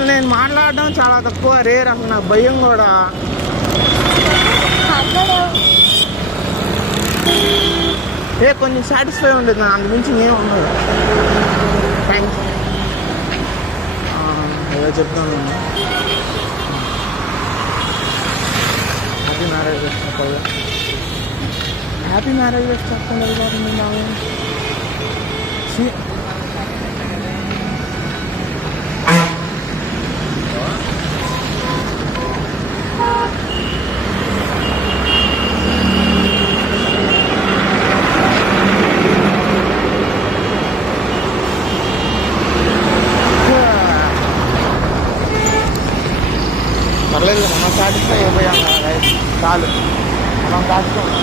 అసలు నేను మాట్లాడడం చాలా తక్కువ, రేర్. అసలు నాకు భయం కూడా. కొంచెం సాటిస్ఫై ఉండేది, అందు మించి ఏం ఉండదు. థ్యాంక్స్. ఏదో చెప్తాను నేను. హ్యాపీ మ్యారేజ్ చెప్పాలి. హ్యాపీ మ్యారేజ్ చెప్పండి బాగుంది బాగా. పర్లేదు, మనం సాటిస్ఫై అయిపోయాం కదా, చాలు, మనం దాచుకోండి.